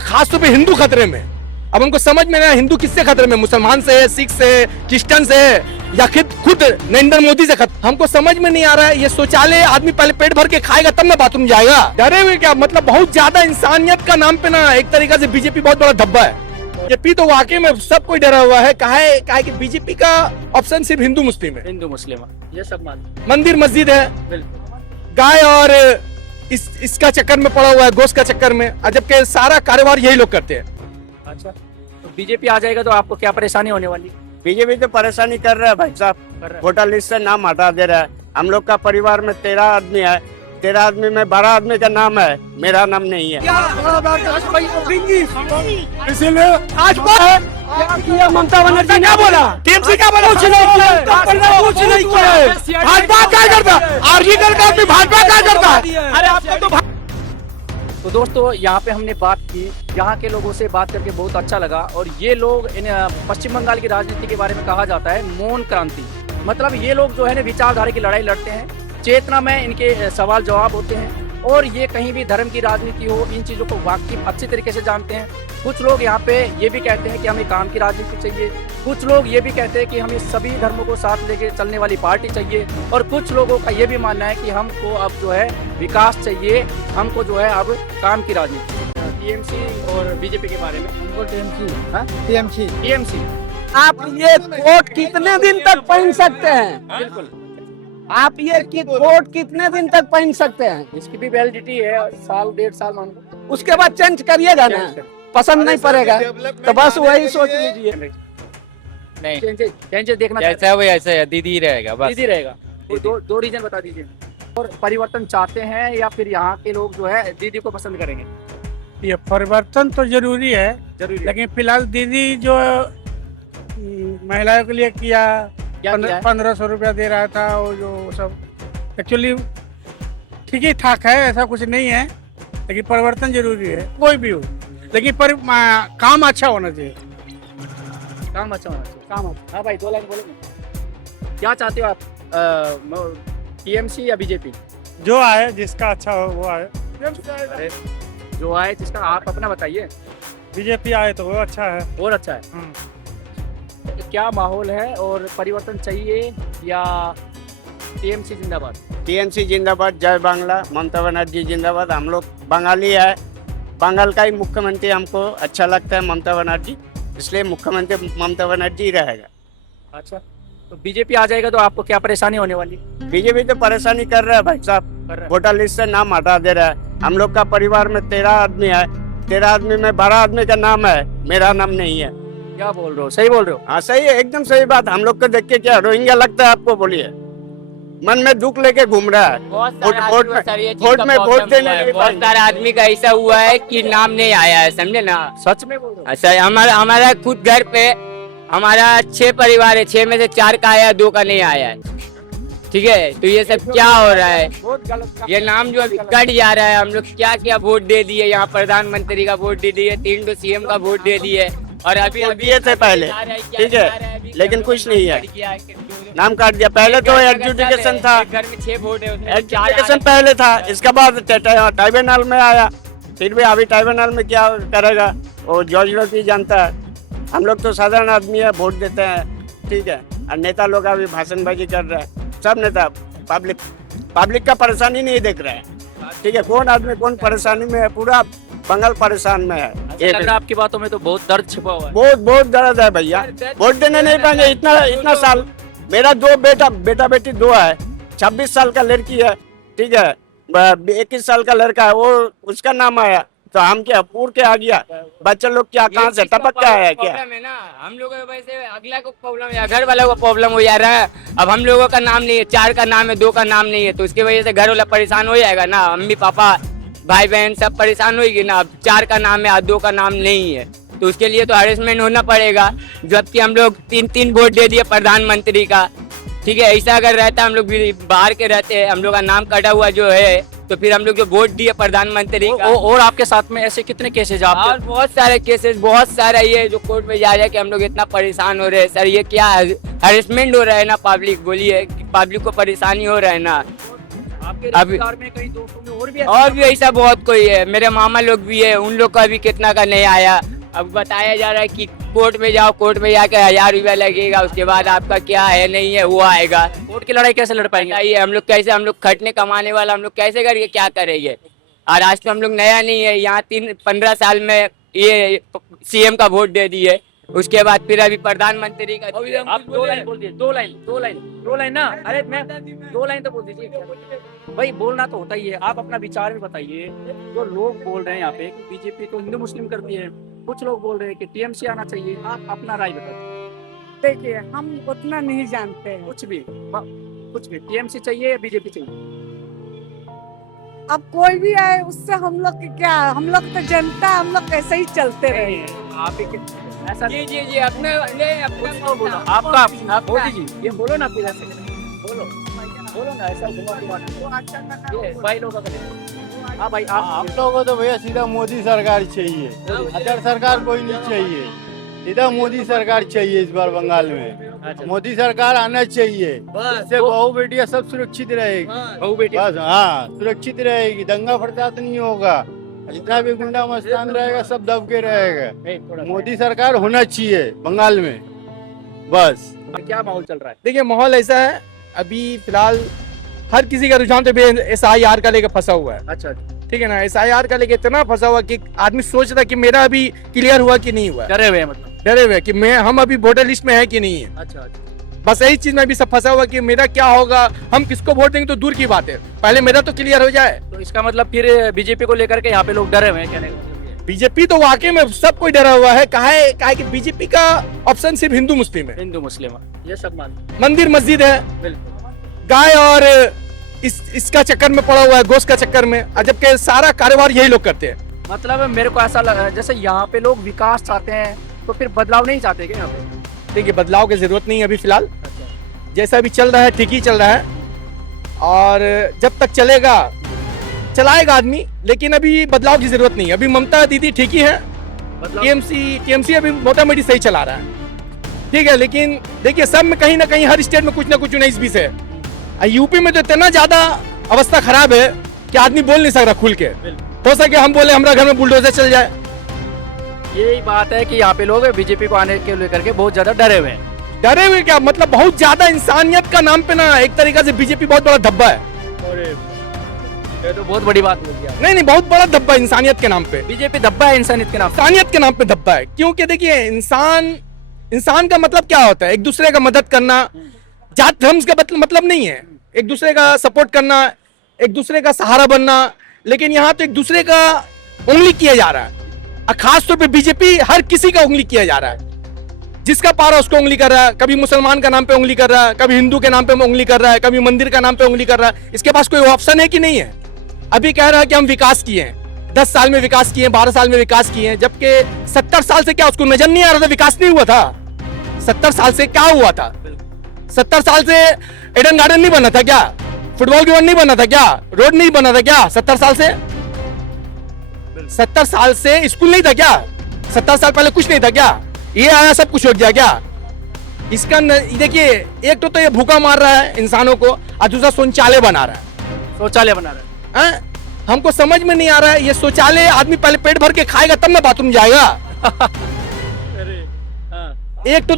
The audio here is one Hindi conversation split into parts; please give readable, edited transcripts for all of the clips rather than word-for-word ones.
खास तौर पे हिंदू खतरे में। अब हमको समझ में नहीं, हिंदू किससे खतरे में, मुसलमान से है, सिख से, क्रिश्चियन से, या खुद नरेंद्र मोदी से खतरे। हमको समझ में नहीं आ रहा है। ये शौचालय आदमी पहले पेट भर के खाएगा तब ना बाथरूम जाएगा। डरे हुए क्या, मतलब बहुत ज्यादा इंसानियत का नाम पे ना एक तरीका से बीजेपी बहुत बड़ा धब्बा है। बीजेपी तो वाकई में सब कोई डरा हुआ है। कहा है कि बीजेपी का ऑप्शन सिर्फ हिंदू मुस्लिम है, हिंदू मुस्लिम ये सब मंदिर मस्जिद है, गाय और इसका चक्कर में पड़ा हुआ है, गोश्त का चक्कर में, जबकि सारा कारोबार यही लोग करते हैं। अच्छा, तो बीजेपी आ जाएगा तो आपको क्या परेशानी होने वाली? बीजेपी तो परेशानी कर रहा है भाई साहब, वोटर लिस्ट से नाम हटा दे रहा है। हम लोग का परिवार में 13 आदमी है, 13 आदमी में 12 आदमी का नाम है, मेरा नाम नहीं है। इसीलिए आज ममता बनर्जी क्या बोला, टीएमसी क्या बोला, कुछ नहीं किया। भाजपा क्या करता, आर्जिकल का आदमी भाजपा क्या करता है? अरे आपको तो दोस्तों यहाँ पे हमने बात की, यहाँ के लोगों से बात करके बहुत अच्छा लगा। और ये लोग पश्चिम बंगाल की राजनीति के बारे में कहा जाता है मौन क्रांति, मतलब ये लोग जो है ना विचारधारा की लड़ाई लड़ते हैं, चेतना में इनके सवाल जवाब होते हैं, और ये कहीं भी धर्म की राजनीति हो, इन चीज़ों को वाकई अच्छी तरीके से जानते हैं। कुछ लोग यहाँ पे ये भी कहते हैं कि हमें काम की राजनीति चाहिए, कुछ लोग ये भी कहते हैं कि हमें सभी धर्मों को साथ लेके चलने वाली पार्टी चाहिए, और कुछ लोगों का ये भी मानना है कि हमको अब जो है विकास चाहिए, हमको जो है अब काम की राजनीति। टीएमसी और बीजेपी के बारे में हमको टीएमसी आप ये वोट कितने दिन तक पहन सकते हैं? बिल्कुल, आप ये वोट कितने दिन तक पहन सकते हैं? इसकी भी वैलिडिटी है, साल 1.5 साल मान लो, उसके बाद चेंज करिएगा ना, पसंद नहीं पड़ेगा तो बस वही सोच लीजिए। नहीं चेंजेस देखना जैसा है वही ऐसा है, दीदी रहेगा बस, दीदी रहेगा। तो दो रीजन बता दीजिए। और परिवर्तन चाहते हैं या फिर यहाँ के लोग जो है दीदी को पसंद करेंगे? ये परिवर्तन तो जरूरी है, जरूरी है। लेकिन फिलहाल दीदी जो महिलाओं के लिए किया, 1500 रुपया दे रहा था, वो जो सब एक्चुअली ठीक ही ठाक है, ऐसा कुछ नहीं है, लेकिन परिवर्तन जरूरी है, कोई भी हो, लेकिन काम अच्छा होना चाहिए। काम अच्छा होना चाहिए, काम अच्छा। हाँ भाई, 2 लाइन बोलेंगे, क्या चाहते हो आप, टीएमसी या बीजेपी? जो आए, जिसका अच्छा हो वो आए। अरे जो आए जिसका, आप अपना बताइए। बीजेपी आए तो वो अच्छा है, और अच्छा है। तो क्या माहौल है, और परिवर्तन चाहिए या टीएमसी जिंदाबाद? टीएमसी जिंदाबाद, जय बांग्ला, ममता बनर्जी जिंदाबाद। हम लोग बंगाली है, बंगाल का ही मुख्यमंत्री हमको अच्छा लगता है ममता बनर्जी, इसलिए मुख्यमंत्री ममता बनर्जी रहेगा। अच्छा, तो बीजेपी आ जाएगा तो आपको क्या परेशानी होने वाली? बीजेपी तो परेशानी कर रहा है भाई साहब, वोटर लिस्ट से नाम हटा दे रहा है। हम लोग का परिवार में 13 आदमी है, 13 आदमी में 12 आदमी का नाम है, मेरा नाम नहीं है। क्या बोल रहे हो, सही बोल रहे हो? हाँ सही है, एकदम सही बात। हम लोग को देख के क्या रोहिंग्या लगता है आपको? बोलिए, मन में दुख लेके घूम रहा है। वोट में वोट देने नहीं बहुत सारे आदमी का ऐसा हुआ है कि नाम नहीं आया है, समझे ना? सच में बोल रहे हो? अच्छा, हमारा खुद घर पे हमारा 6 परिवार है, 6 में से 4 का आया, 2 का नहीं आया है। ठीक है, तो ये सब क्या हो रहा है? ये नाम जो अभी कट जा रहा है। हम लोग क्या क्या वोट दे दिए, यहाँ प्रधानमंत्री का वोट दे दिए, 3 सीएम का वोट दे दिए, और अभी दिए थे पहले, ठीक है, लेकिन कुछ नहीं है, नाम काट दिया। पहले तो एजुकेशन था, घर में 6 वोट है, उसमें एजुकेशन पहले था, इसके बाद ट्राइब्यूनल में आया, फिर भी अभी ट्राइब्यूनल में क्या करेगा वो जज लोग ही जानता है। हम लोग तो साधारण आदमी है, वोट देते हैं, ठीक है। और नेता लोग अभी भाषणबाजी कर रहे हैं, सब नेता पब्लिक का परेशानी नहीं देख रहे हैं, ठीक है। कौन आदमी कौन परेशानी में है, पूरा बंगाल परेशान में है। लग रहा है आपकी बातों में तो बहुत दर्द छिपा हुआ है। बहुत दर्द है भैया, वोट देने नहीं पाएंगे। इतना साल, मेरा 2 बेटा बेटी 2 है, 26 साल का लड़की है, ठीक है, 21 साल का लड़का है, वो उसका नाम आया तो हम क्या पूर के आ गया? बच्चे लोग क्या कहाँ से टपक के आया क्या? है ना, हम लोगों को वैसे अगला को प्रॉब्लम है, घर वालों को प्रॉब्लम हो जा रहा है। अब हम लोगों का नाम नहीं है, 4 का नाम है, 2 का नाम नहीं है, तो उसकी वजह से घर वाला परेशान हो जाएगा ना, मम्मी पापा भाई बहन सब परेशान होगी ना। अब 4 का नाम है, 2 का नाम नहीं है, तो उसके लिए तो हरेसमेंट होना पड़ेगा। जबकि हम लोग 3 वोट दे दिए प्रधानमंत्री का, ठीक है। ऐसा अगर रहता, हम लोग बाहर के रहते, हम लोग का नाम कटा हुआ जो है, तो फिर हम लोग जो वोट दिए प्रधानमंत्री का। और आपके साथ में ऐसे कितने केसेज आप? और बहुत सारे केसेस, बहुत सारा ये जो कोर्ट में जा रहा है कि हम लोग इतना परेशान हो रहे हैं। सर ये क्या हरेसमेंट हो रहा है ना, पब्लिक बोलिए, पब्लिक को परेशानी हो रहा है ना। आपके अभी रिश्तेदार में कई दोस्तों में और भी और भी ऐसा बहुत कोई है, मेरे मामा लोग भी है, उन लोग का भी कितना का नहीं आया। अब बताया जा रहा है कि कोर्ट में जाओ, कोर्ट में जाकर 1000 रुपया लगेगा, उसके बाद आपका क्या है नहीं है वो आएगा। कोर्ट की लड़ाई कैसे लड़ पाएंगे? बताइए हम लोग कैसे, हम लोग खटने कमाने वाला हम लोग कैसे करके क्या करेंगे। और आज तो हम लोग नया नहीं है, यहाँ 15 साल में ये सीएम का वोट दे दिए, उसके बाद फिर अभी प्रधानमंत्री का। आप 2 लाइन बोल दीजिए, 2 लाइन ना। अरे मैं 2 लाइन तो बोल दीजिए भाई, बोलना तो होता ही है। आप अपना विचार भी बताइए। जो लोग बोल रहे हैं यहाँ पे कि बीजेपी तो हिंदू मुस्लिम करती है, कुछ लोग बोल रहे हैं कि टीएमसी आना चाहिए। आप अपना राय बताइए। देखिए हम उतना नहीं जानते हैं। कुछ भी टीएमसी चाहिए या बीजेपी चाहिए? अब कोई भी आए उससे हम लोग की क्या, हम लोग तो जनता, हम लोग ऐसे ही चलते रहे। आप ऐसा जी जी जी अपने कुछ और बोलो। आपका आप मोदी जी ये बोलो ना, फिर ऐसे बोलो ना, ऐसा ये भाई लोगों का देखो। हाँ भाई हम लोगों को तो भैया सीधा मोदी सरकार चाहिए, अदर सरकार कोई नहीं चाहिए, सीधा मोदी सरकार चाहिए इस बार बंगाल में। मोदी सरकार आना चाहिए, इससे बहू बेटियां सब सुरक्षित रहेगी। बहू बेटी बस हाँ, सुरक्षित रहेगी, दंगा फसाद नहीं होगा, जितना भी गुंडा मस्तान रहेगा सब दब के रहेगा। मोदी सरकार होना चाहिए बंगाल में बस। क्या माहौल चल रहा है? देखिए माहौल ऐसा है, अभी फिलहाल हर किसी का रुझान तो SIR का लेके फंसा हुआ है। अच्छा ठीक है ना, SIR का लेके इतना फंसा हुआ कि आदमी सोच रहा है कि मेरा अभी क्लियर हुआ कि नहीं हुआ, डरे हुए हैं मतलब। डरे हुए कि हम अभी वोटर लिस्ट में है कि नहीं है। अच्छा बस यही चीज में भी सब फंसा हुआ कि मेरा क्या होगा, हम किसको वोट देंगे तो दूर की बात है, पहले मेरा तो क्लियर हो जाए। तो इसका मतलब फिर बीजेपी को लेकर के यहाँ पे लोग डरे हुए हैं, कहने का मतलब ये है। बीजेपी तो वाकई में सब कोई डरा हुआ है। कहा है कि बीजेपी का ऑप्शन सिर्फ हिंदू मुस्लिम है, हिंदू मुस्लिम ये सब मान मंदिर मस्जिद है, बिल्कुल। गाय और इसका चक्कर में पड़ा हुआ है, गोश्त का चक्कर में, जबकि सारा कारोबार यही लोग करते हैं। मतलब मेरे को ऐसा लगा जैसे यहाँ पे लोग विकास चाहते हैं तो फिर बदलाव नहीं चाहते क्या यहाँ पे? देखिए बदलाव की जरूरत नहीं है अभी फिलहाल, जैसा भी चल रहा है ठीक ही चल रहा है, और जब तक चलेगा चलाएगा आदमी, लेकिन अभी बदलाव की जरूरत नहीं है। अभी ममता दीदी ठीक ही है, टीएमसी अभी मोटा-मोटी सही चला रहा है, ठीक है। लेकिन देखिए सब में कहीं ना कहीं हर स्टेट में कुछ ना कुछ 19-20 है। यूपी में तो इतना ज्यादा अवस्था खराब है कि आदमी बोल नहीं सकता खुल के। हो सके हम बोले हमारा घर में बुलडोजर चल जाए। यही बात है कि यहाँ पे लोग बीजेपी को आने के लेकर के बहुत ज्यादा डरे हुए हैं। डरे हुए क्या मतलब, बहुत ज्यादा इंसानियत का नाम पे ना एक तरीका से बीजेपी बहुत बड़ा धब्बा है। ये तो बहुत बड़ी बात हो गया। नहीं बहुत बड़ा धब्बा है इंसानियत के नाम पे। बीजेपी धब्बा है इंसानियत के नाम पे। इंसानियत के नाम पे धब्बा है, क्योंकि देखिए इंसान का मतलब क्या होता है, एक दूसरे का मदद करना, जात धर्म का मतलब नहीं है, एक दूसरे का सपोर्ट करना, एक दूसरे का सहारा बनना। लेकिन यहाँ तो एक दूसरे का उंगली किया जा रहा है, और खास तौर पे बीजेपी हर किसी का उंगली किया जा रहा है, जिसका पारा उसको उंगली कर रहा है। कभी मुसलमान का नाम पे उंगली कर रहा है, कभी हिंदू के नाम पे उंगली कर रहा है, कभी मंदिर का नाम पे उंगली कर रहा है। इसके पास कोई ऑप्शन है कि नहीं है? अभी कह रहा है कि हम विकास किए हैं, 10 साल में विकास किए, 12 साल में विकास किए हैं, जबकि 70 साल से क्या उसको नजर नहीं आ रहा था विकास नहीं हुआ था? 70 साल से क्या हुआ था? 70 साल से एडन गार्डन नहीं बना था क्या? फुटबॉल ग्राउंड नहीं बना था क्या? रोड नहीं बना था क्या? 70 साल से 70 साल से स्कूल नहीं था क्या? 70 साल पहले कुछ नहीं था क्या? ये आया सब कुछ हो गया क्या? इसका देखिए, एक तो ये भूखा मार रहा है इंसानों को, और दूसरा शौचालय बना रहा है। शौचालय बना रहा है। हमको समझ में नहीं आ रहा है, ये शौचालय आदमी पहले पेट भर के खाएगा तब ना बाथरूम जाएगा। एक तो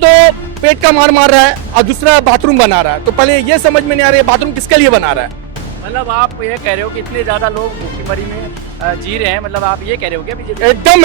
पेट का मार रहा है और दूसरा बाथरूम बना रहा है, तो पहले ये समझ में नहीं आ रहा है बाथरूम किसके लिए बना रहा है। मतलब आप ये कह रहे हो कि इतने ज्यादा लोग भूखमरी में जी रहे हैं, मतलब आप ये कह रहे हो क्या बीजेपी? एकदम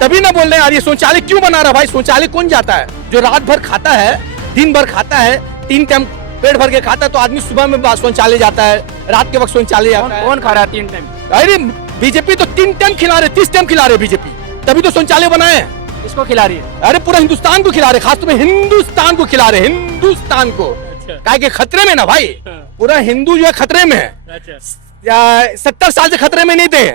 तभी ना बोल रहे हैं यार, ये शौचालय क्यों बना रहा है भाई? शौचालय कौन जाता है? जो रात भर खाता है, दिन भर खाता है, 3 टाइम पेट भर के खाता है, तो आदमी सुबह में शौचालय जाता है, रात के वक्त शौचालय जाता है। कौन खा रहा है 3 टाइम? अरे बीजेपी तो 3 टाइम खिला रहे, 30 टाइम खिला रहे बीजेपी, तभी तो शौचालय बनाए। किसको खिला रही है? अरे पूरा हिंदुस्तान को खिला रहे, खासतौर में हिंदुस्तान को खिला रहे, हिंदुस्तान को। काहे के खतरे में ना भाई, पूरा हिंदू जो है खतरे में है। 70 साल से खतरे में नहीं थे,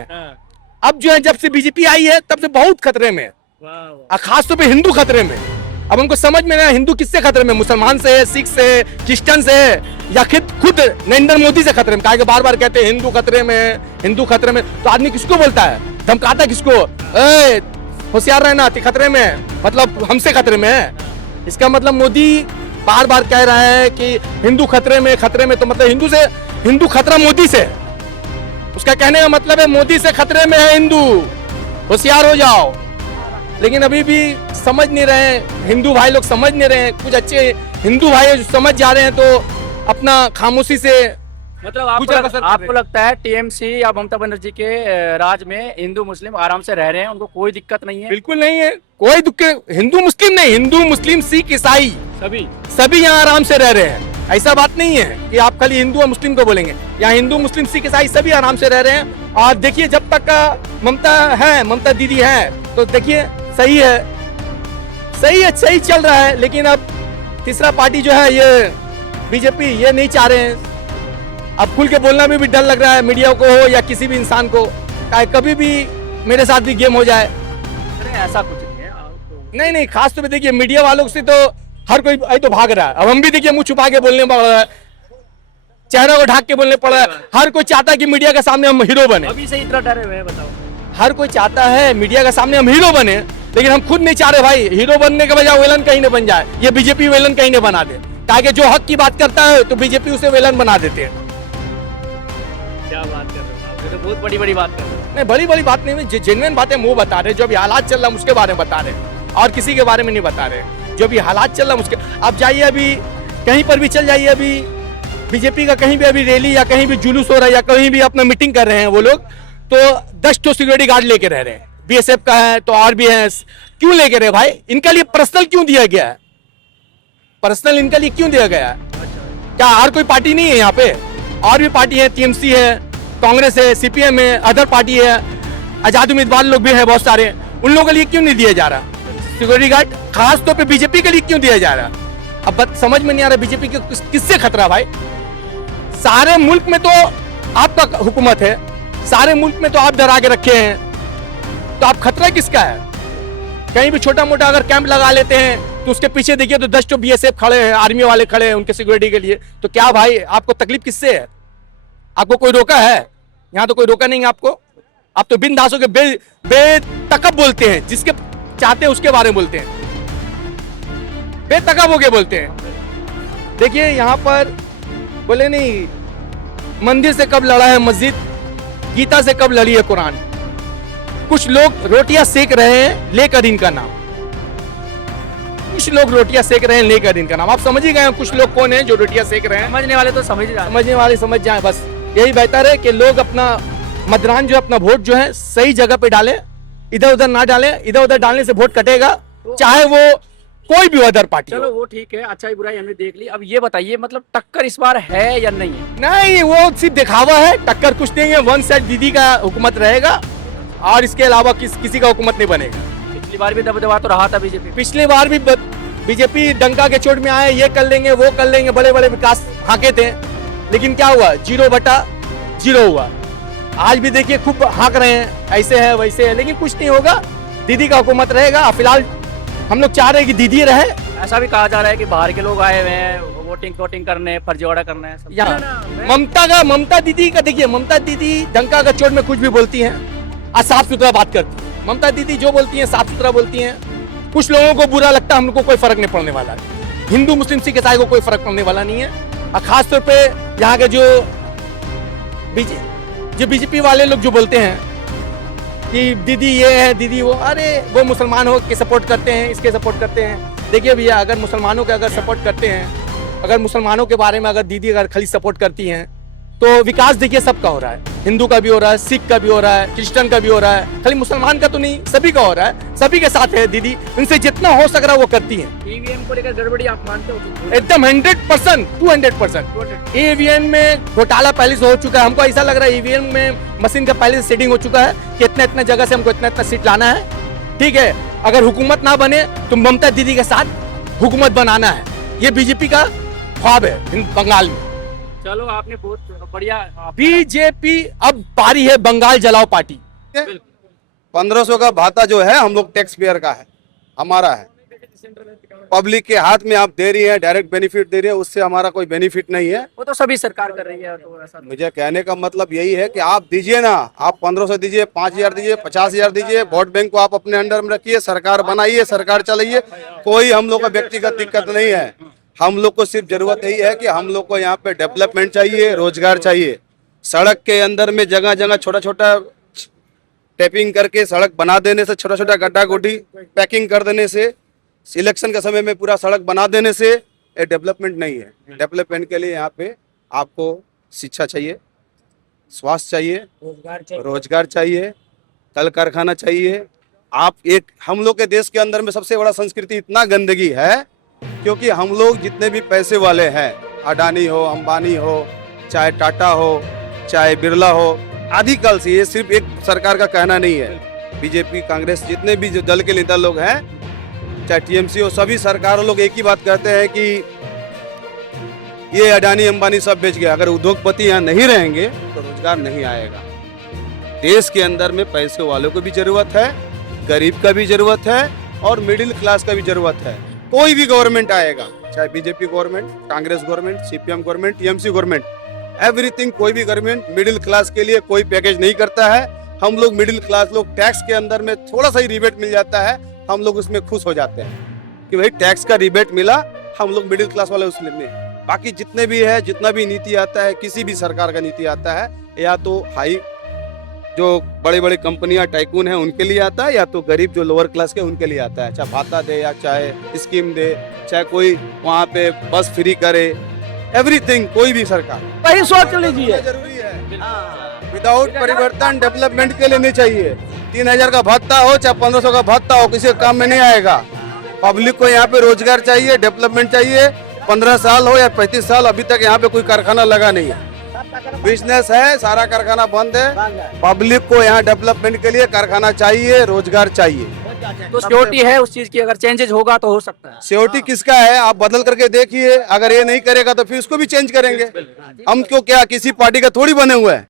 अब जो है जब से बीजेपी आई है तब से बहुत खतरे में, और खासतौर पे हिंदू खतरे में। अब हमको समझ में नहीं हिंदू किससे खतरे में, मुसलमान से, सिख से, क्रिश्चियन से, या खुद नरेंद्र मोदी से खतरे में। काहे के बार बार कहते हैं हिंदू खतरे में, हिंदू खतरे में, तो आदमी किसको बोलता है, धमकाता है किसको? होशियार रहना, खतरे में मतलब हमसे खतरे में है। इसका मतलब मोदी बार बार कह रहा है कि हिंदू खतरे में, तो मतलब हिंदू खतरा मोदी से, उसका कहने का मतलब है मोदी से खतरे में है हिंदू, होशियार हो जाओ। लेकिन अभी भी समझ नहीं रहे हैं, हिंदू भाई लोग समझ नहीं रहे हैं। कुछ अच्छे हिंदू भाई जो समझ जा रहे हैं तो अपना खामोशी से मतलब गुजर बसर कर रहे आपको हैं। लगता है टीएमसी या ममता बनर्जी के राज में हिंदू मुस्लिम आराम से रह रहे हैं, उनको कोई दिक्कत नहीं है? बिल्कुल नहीं है, कोई दुख। हिंदू मुस्लिम नहीं, हिंदू मुस्लिम सिख ईसाई सभी यहाँ आराम से रह रहे हैं। ऐसा बात नहीं है कि आप खाली हिंदू और मुस्लिम को बोलेंगे, यहाँ हिंदू मुस्लिम सिख ईसाई सभी आराम से रह रहे हैं। और देखिए जब तक का ममता दीदी है तो देखिए सही है, सही चल रहा है। लेकिन अब तीसरा पार्टी जो है ये बीजेपी, ये नहीं चाह रहे हैं। अब खुल के बोलना में भी डर लग रहा है, मीडिया को हो या किसी भी इंसान को, कभी भी मेरे साथ भी गेम हो जाए। अरे ऐसा कुछ नहीं है। नहीं, खास तौर पे देखिए मीडिया वालों से तो हर कोई तो भाग रहा है। अब हम भी देखिए मुंह छुपा के बोलने पड़ रहा है, चेहरा को ढक के बोलने पड़ रहा है। हर कोई चाहता है कि मीडिया के सामने हम हीरो बने। अभी से इतना डरे हुए हैं, बताओ। हर कोई चाहता है मीडिया के सामने हम हीरो बने, लेकिन हम खुद नहीं चाह रहे भाई हीरो बनने के बजाय विलन कहीं न बन जाए। ये बीजेपी विलन कहीं न बना दे, ताकि जो हक की बात करता है तो बीजेपी उसे विलन बना देते हैं। क्या बात कर रहे हो आप? ये तो बहुत बड़ी बात कर रहे हो। नहीं, बड़ी बात नहीं, जेन्युइन बातें वो बता रहे, जो अभी हालात चल रहा है उसके बारे में बता रहे, और किसी के बारे में नहीं बता रहे। जो भी हालात चल रहा है उसके, आप जाइए अभी कहीं पर भी चल जाइए, अभी बीजेपी का कहीं भी अभी रैली या कहीं भी जुलूस हो रहा है या कहीं भी अपना मीटिंग कर रहे हैं वो लोग, तो 10 तो सिक्योरिटी गार्ड लेके रह रहे हैं। बीएसएफ का है तो और भी है, क्यों लेके रहे भाई? इनका लिए पर्सनल क्यों दिया गया है? पर्सनल इनके लिए क्यों दिया गया है? क्या और कोई पार्टी नहीं है यहाँ पे? और भी पार्टी है, टीएमसी है, कांग्रेस है, सीपीएम है, अदर पार्टी है, आजाद उम्मीदवार लोग भी है बहुत सारे, उन लोगों के लिए क्यों नहीं दिया जा रहा सिक्योरिटी गार्ड? खास तौर पे बीजेपी के लिए क्यों दिया जा रहा? अब समझ में नहीं आ रहा बीजेपी के किससे खतरा भाई? सारे मुल्क में तो आपका हुकूमत है, सारे मुल्क में तो आप डरा के रखे हैं, तो आप खतरा किसका है? कहीं भी छोटा मोटा अगर कैंप लगा लेते हैं तो उसके पीछे देखिए तो 10 तो बीएसएफ खड़े हैं, आर्मी वाले खड़े हैं उनके सिक्योरिटी के लिए। तो क्या भाई आपको तकलीफ किससे है? आपको कोई रोका है? यहाँ तो कोई रोका नहीं है आपको। आप तो बिन दासों के बेतकब बोलते हैं, जिसके चाहते हैं उसके बारे में बोलते हैं, बेतकब होके बोलते हैं। देखिए यहाँ पर बोले नहीं, मंदिर से कब लड़ा है मस्जिद, गीता से कब लड़ी है कुरान। कुछ लोग रोटियां सेक रहे हैं लेकर इनका नाम, कुछ लोग रोटियां सेक रहे हैं लेकर इनका नाम। आप समझ ही गए कुछ लोग कौन है जो रोटियां सेक रहे हैं। समझने वाले तो समझ जाए, समझने वाले समझ जाएं, बस यही बेहतर है कि लोग अपना मतदान जो अपना वोट जो है सही जगह पे डालें, इधर उधर ना डालें। इधर उधर डालने से वोट कटेगा, चाहे वो कोई भी अदर पार्टी चलो वो ठीक है, अच्छाई बुराई हमने देख ली। अब ये बताइए मतलब टक्कर इस बार है या नहीं है? नहीं, वो सिर्फ दिखावा है, टक्कर कुछ नहीं है। वन साइड दीदी का हुकूमत रहेगा और इसके अलावा किसी का हुकूमत नहीं बनेगा। पिछली बार भी दबदबा तो रहा था बीजेपी। पिछली बार भी बीजेपी डंका के चोट में आए, ये कर लेंगे वो कर लेंगे, बड़े बड़े विकास हाके थे, लेकिन क्या हुआ? 0/0 हुआ। आज भी देखिए खूब हाँक रहे हैं, ऐसे है वैसे है, लेकिन कुछ नहीं होगा। दीदी का हुकूमत रहेगा। फिलहाल हम लोग चाह रहे हैं कि दीदी रहे। ऐसा भी कहा जा रहा है कि बाहर के लोग आए हुए हैं वोटिंग करने, फर्जीवाड़ा करना है यहाँ ममता दीदी का देखिए, ममता दीदी डंका का चोट में कुछ भी बोलती हैं और साफ सुथरा बात करती है। ममता दीदी जो बोलती हैं साफ सुथरा बोलती हैं। कुछ लोगों को बुरा लगता है, हम लोग को कोई फर्क नहीं पड़ने वाला है। हिंदू मुस्लिम सिख ईसाई को कोई फर्क पड़ने वाला नहीं है। और खास तौर पे यहाँ के जो बीजेपी वाले लोग जो बोलते हैं कि दीदी ये है दीदी वो, अरे वो मुसलमानों के सपोर्ट करते हैं, इसके सपोर्ट करते हैं। देखिए भैया, अगर मुसलमानों के अगर सपोर्ट करते हैं, अगर मुसलमानों के बारे में अगर दीदी अगर खाली सपोर्ट करती हैं, तो विकास देखिए सबका हो रहा है। हिंदू का भी हो रहा है, सिख का भी हो रहा है, क्रिश्चियन का भी हो रहा है, खाली मुसलमान का तो नहीं, सभी का हो रहा है। सभी के साथ है दीदी, उनसे जितना हो सक रहा है वो करती हैं। ईवीएम को लेकर गड़बड़ी आप मानते हो? एकदम 100%, 200%। ईवीएम में घोटाला पहले से हो चुका है। हमको ऐसा लग रहा है ईवीएम में मशीन का पहले से सेटिंग हो चुका है कि इतना जगह से हमको इतना सीट लाना है। ठीक है, अगर हुकूमत ना बने तो ममता दीदी के साथ हुकूमत बनाना है। ये बीजेपी का ख्वाब है बंगाल में। चलो आपने बहुत बढ़िया। बीजेपी अब पारी है बंगाल जलाओ पार्टी। 1500 का भाता जो है हम लोग टैक्स पेयर का है, हमारा है। पब्लिक के हाथ में आप दे रही है, डायरेक्ट बेनिफिट दे रही है, उससे हमारा कोई बेनिफिट नहीं है। वो तो सभी सरकार कर रही है, तो ऐसा मुझे कहने का मतलब यही है कि आप दीजिए ना, आप 1500 दीजिए, 5000 दीजिए, 50,000 दीजिए, वोट बैंक को आप अपने अंडर में रखिए, सरकार बनाइए, सरकार चलाइए, कोई हम लोग का व्यक्तिगत दिक्कत नहीं है। हम लोग को सिर्फ जरूरत यही है कि हम लोग को यहाँ पे डेवलपमेंट चाहिए, रोजगार चाहिए। सड़क के अंदर में जगह जगह छोटा छोटा टैपिंग करके सड़क बना देने से, छोटा छोटा गड्ढा गुड्ढी पैकिंग कर देने से, इलेक्शन के समय में पूरा सड़क बना देने से ये डेवलपमेंट नहीं है। डेवलपमेंट के लिए यहाँ पे आपको शिक्षा चाहिए, स्वास्थ्य चाहिए, रोजगार चाहिए, कल कारखाना चाहिए। आप एक हम लोग के देश के अंदर में सबसे बड़ा संस्कृति इतना गंदगी है, क्योंकि हम लोग जितने भी पैसे वाले हैं, अडानी हो, अंबानी हो, चाहे टाटा हो, चाहे बिरला हो, आदिकाल से, ये सिर्फ एक सरकार का कहना नहीं है। बीजेपी, कांग्रेस, जितने भी जो दल के नेता लोग हैं, चाहे टीएमसी हो, सभी सरकारों लोग एक ही बात कहते हैं कि ये अडानी अंबानी सब बेच गया। अगर उद्योगपति यहाँ नहीं रहेंगे तो रोजगार नहीं आएगा। देश के अंदर में पैसे वालों को भी जरूरत है, गरीब का भी जरूरत है और मिडिल क्लास का भी जरूरत है। कोई भी गवर्नमेंट आएगा, चाहे BJP government, Congress government, CPM government, TMC government, everything, कोई भी गवर्नमेंट मिडिल क्लास के लिए कोई पैकेज नहीं करता है। हम लोग मिडिल क्लास लोग टैक्स के अंदर में थोड़ा सा ही रिबेट मिल जाता है, हम लोग उसमें खुश हो जाते हैं कि भाई टैक्स का रिबेट मिला, हम लोग मिडिल क्लास वाले उसमें। बाकी जितने भी है, जितना भी नीति आता है, किसी भी सरकार का नीति आता है, या तो हाई जो बड़े बड़े कंपनियां टाइकून हैं उनके लिए आता है, या तो गरीब जो लोअर क्लास के उनके लिए आता है। चाहे भाता दे या चाहे स्कीम दे, चाहे कोई वहाँ पे बस फ्री करे, एवरीथिंग, कोई भी सरकार वही सोच लीजिए। जरूरी है। विदाउट परिवर्तन डेवलपमेंट के लिए नहीं चाहिए। 3000 का भत्ता हो चाहे 1500 का भत्ता हो, किसी काम में नहीं आएगा। पब्लिक को यहाँ पे रोजगार चाहिए, डेवलपमेंट चाहिए। 15 साल हो या 35 साल, अभी तक यहाँ पे कोई कारखाना लगा नहीं है। बिजनेस है, सारा कारखाना बंद है। पब्लिक को यहाँ डेवलपमेंट के लिए कारखाना चाहिए, रोजगार चाहिए। तो सिक्योरिटी है उस चीज की, अगर चेंजेस होगा तो हो सकता है। सिक्योरिटी किसका है, आप बदल करके देखिए। अगर ये नहीं करेगा तो फिर उसको भी चेंज करेंगे। हम क्यों, क्या किसी पार्टी का थोड़ी बने हुए हैं।